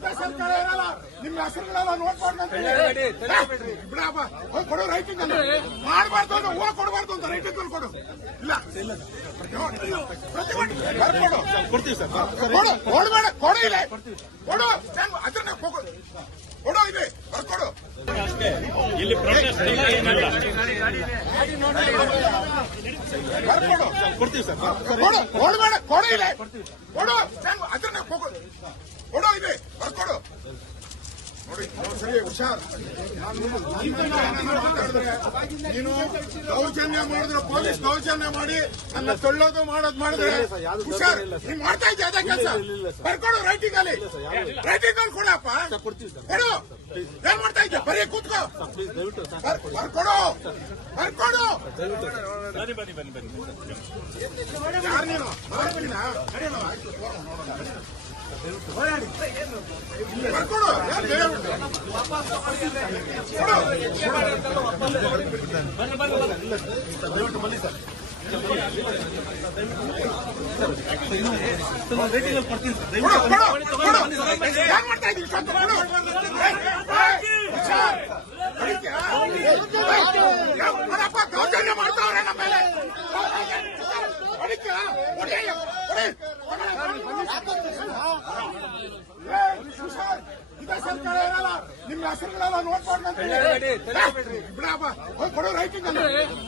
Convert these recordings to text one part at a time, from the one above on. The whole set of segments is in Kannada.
ಇದೇ ಸರ್ಕಾರ ಇರಲ್ಲ ನಿಮ್ಮ ಹೆಸರುಗಳೆಲ್ಲ. ಬಿಡಪ್ಪ ಹೋಗಿ ಕೊಡು ರೈಟಿಂಗ್ ಅಲ್ಲಿ ಮಾಡಬಾರ್ದು ಅಂದ್ರೆ ಹೂವು ಕೊಡಬಾರ್ದು ಅಂತ ರೈಟಿಂಗ್ ಅಲ್ಲಿ ಕೊಡು ಇಲ್ಲ ಕೊಡ್ತೀವಿ ಸರ್ ಕೊಡು ಕೊಡಬೇಡ ಕೊಡು ಇದೆ ಕೊಡು ಅದನ್ನ ಕೊಡು ಇದೆ ಇಲ್ಲಿ ಪ್ರೊಟೆಸ್ಟ್ ಇಲ್ಲ, ಏನಿಲ್ಲ. ಕೊಡ್ತೀವಿ ಸರ್ ಕೊಡು ಕೊಡಬೇಡ ಕೊಡು ಇದೆ ಕೊಡು ಅದನ್ನ ಕೊಡು ಇದೆ ಬರ್ಕೊಡು. ದೌರ್ಜನ್ಯ ಮಾಡಿದ್ರೆ ಪೊಲೀಸ್ ದೌರ್ಜನ್ಯ ಮಾಡಿ ನನ್ನ ತೊಳ್ಳೋದು ಮಾಡೋದು ಮಾಡಿದ್ರೆ ಹುಷಾರ್ ನೀನ್ ಮಾಡ್ತಾ ಇದ್ದೆ ಅದೇ ಕೆಲಸ ಬರ್ಕೊಡು ರೈಟಿಂಗ್ ಅಲ್ಲಿ ರೈಟಿಂಗ್ ಅಲ್ಲಿ ಕೊಡಪ್ಪ ಕೊಡು ಏನ್ ಮಾಡ್ತಾ ಇದ್ದೆ ಬರೀ ಕೂತ್ಕೋ ಬರ್ಕೊಡು ಬರ್ಕೊಡು ಬರ್ಕೊಡು. ದೌರ್ಜನ್ಯ ಮಾಡ್ತಾವ್ರೆ ನಮ್ಮ ಮೇಲೆ. ಹೊಡಿತ್ಯಾ? ನಿಮ್ಮ ಹೆಸರುಗಳೆಲ್ಲ ನೋಟ್ ಅಂತ ಬಿಡಪ್ಪ ಹೋಗಿ ಕೊಡು ರೈಟಿಂಗ್ ಅಲ್ಲಿ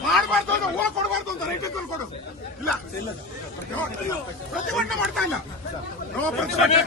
ಮಾಡಬಾರ್ದು ಅಂದ್ರೆ ಹೋಗಿ ಕೊಡಬಾರ್ದು ಅಂತ ರೈಟಿಂಗ್ ಕೊಡು. ಇಲ್ಲ. ಪ್ರತಿಭಟನೆ ಮಾಡ್ತಾ ಇಲ್ಲ. ನೋ ಪ್ರತಿಭಟನೆ.